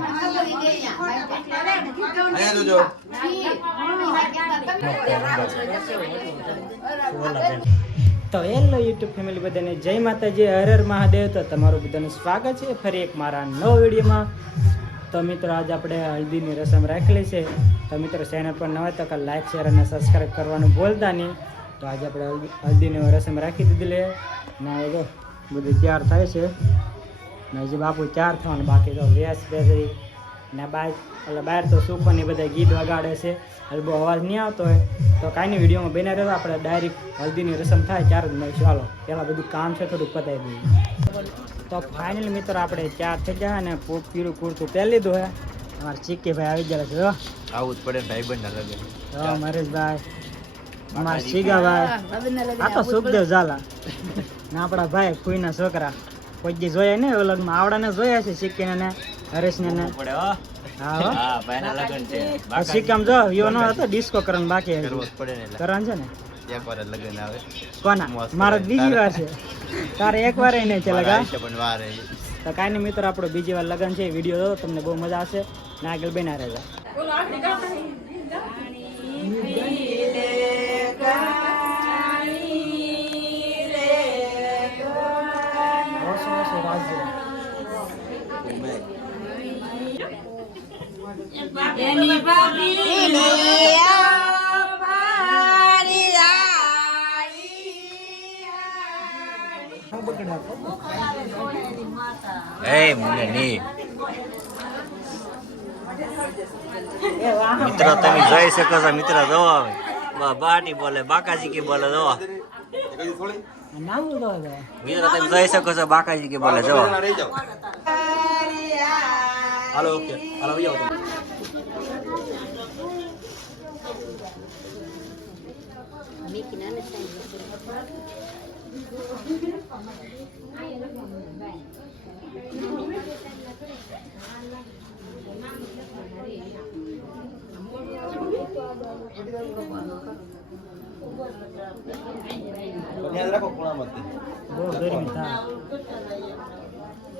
તો hello YouTube family બધાને જય માતાજી, હર હર મહાદેવ. તો તમારું બધાનું સ્વાગત છે ફરી એક મારા નવ વિડીયોમાં. તો મિત્રો, આજે આપણે હલ્દીની રસમ રાખેલી છે. તો મિત્રો, ચેનલ પર નવા તો લાઈક શેર અને સબસ્ક્રાઈબ કરવાનું ભૂલતા નહીં. તો આજે આપણે હલ્દી હલ્દીની રસમ રાખી દીધી લે. ના બધું તૈયાર થાય છે. ને હજી બાપુ ચાર થવાનું બાકી તો વેસ બેસરી ને બાર એટલે બહાર તો સુપરની બધા ગીત વગાડે છે. એટલે બહુ અવાજ નહીં આવતો હોય. તો કાંઈ નહીં વિડીયોમાં બને રહ્યો આપણે ડાયરેક્ટ હલ્દીની રસમ થાય ચાર જ મળીશું ચાલો પહેલાં બધું કામ છે થોડુંક પતાવી દઈએ. તો ફાઇનલ મિત્રો આપણે ચાર થઈ ગયા ને પૂ- પીળું કુર્તું પહેરી લીધું હે. અમારા ચીકી ભાઈ આવી ગયા છે જો આવું જ પડે ભાઈ બંધ અલગ જો મહેશભાઈ અમારા શીગાભાઈ. આ તો સુખદેવ ઝાલા. ને આપણા ભાઈ કોઈના છોકરા. કોઈ દી જોયા ને ઓલગમાં આવડાને જોયા છે સિક્કીને ને હરેશને ને. પડે હા. સિક્કામ જો યો નો હતો ડિસ્કો કરવાનું બાકી જ કરવાનું છે ને? જ કોના? મસ્ત. બીજી વાર છે. તારે એક વાર નહીં છે લગા. તો કાંઈ નહીં મિત્રો આપણો બીજી વાર લગન છે વીડિયો તમને બહુ મજા આવશે. ને આગળ બેના રહેજો. એ મને ની મિત્રો તમે જોઈ શકો છો મિત્રો જોવો હવે બા- બાટી બોલે બાકાજી કે બોલે જોવો નામ તો હવે મિત્રો તમે જોઈ શકો છો બાકાજી કે બોલે જોવો હાલો ઓકે હાલો આવી જાઓ યાદ રાખો ખૂણામાંથી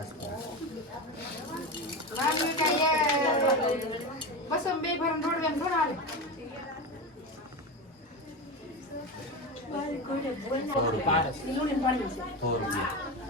નાખીશું ને બાબુ પૈસા ન લેવાનું બાબુભાઈ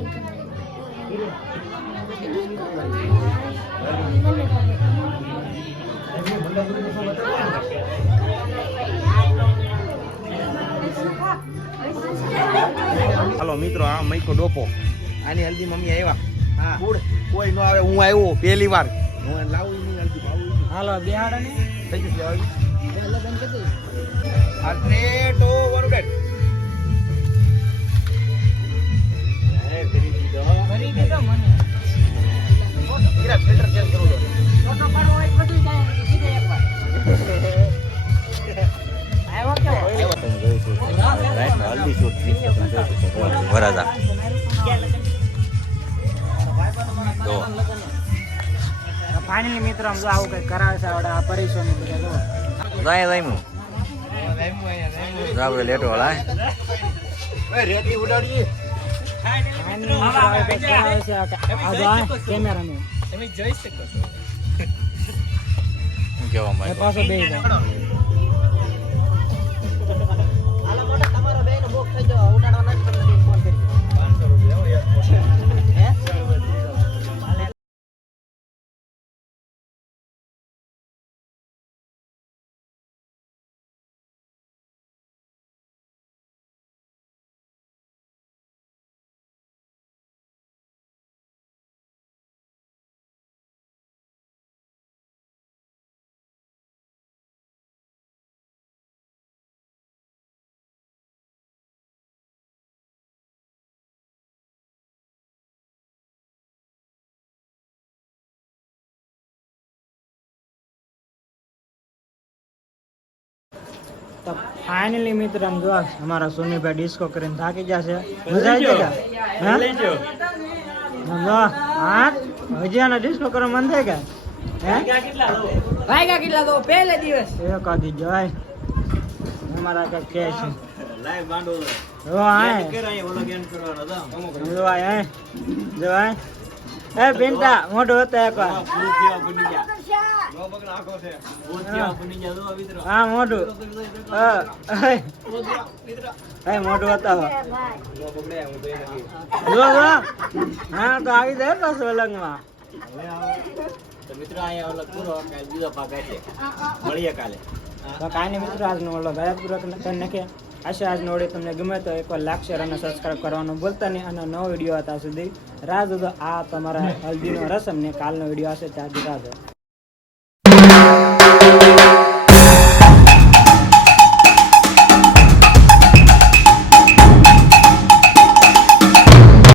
હાલો મિત્રો આ મૈકો ડોપો. આની હલ્દી મમ્મી આવ્યા હા. કોઈ નો આવે હું આવ્યો પહેલી વાર. હું લાવું નહીં હલ્દી ભાવું. હાલો બિહાડે ને. થઈ જશે આવી લગન કીધી Alfredo Mira, filter change કરું તો. પાડવો હોય બધું જાય કીધે એકવાર આવ્યો કેવો વરાજા. જો. ફાઇનલી મિત્રો આમ જો આવું કઈ કરાવે છે આવડે આ પરિશ્રમ બધા જો. જાય જાય આપણે લેટો વાળા રેતી ઉડાડીએ. હવે કંઈક કરાવે છે આ કા- આ જો આ કેમેરામેન કેવા એ પાછો બેસી જાય તો ફાઇનલી મિત્ર આમ જો અમારા સોનીભાઈ ડિસ્કો કરીને થાકી જશે મજા આવી ગઈ આમ જો હા હજી ડિસ્કો કરવા મન થાય કે? હે? કેટલા તો પહેલે દિવસ. એક આધી જાય અમારા કઈ કે છે. જો આય જો આય જો આય એ. પિંટા મોટો હતો એક વાર. હા. મોટું હા એ મોટું જો જો હા તો આવી જાય પાછું અલગમાં. તો કાંઈ મિત્રો આજનો ઓલો ગળા પૂરો કરી નાખીએ આશા આજનો ઓડિયો તમને ગમે તો એકવાર લાઈક શેર અને સબસ્ક્રાઈબ કરવાનું ભૂલતા નહીં. અને નવો વીડિયો હતા સુધી રાહ જોતો આ તમારા હલ્દીનો રસમ ને કાલનો વીડિયો હશે ત્યાં રાહ જોજો.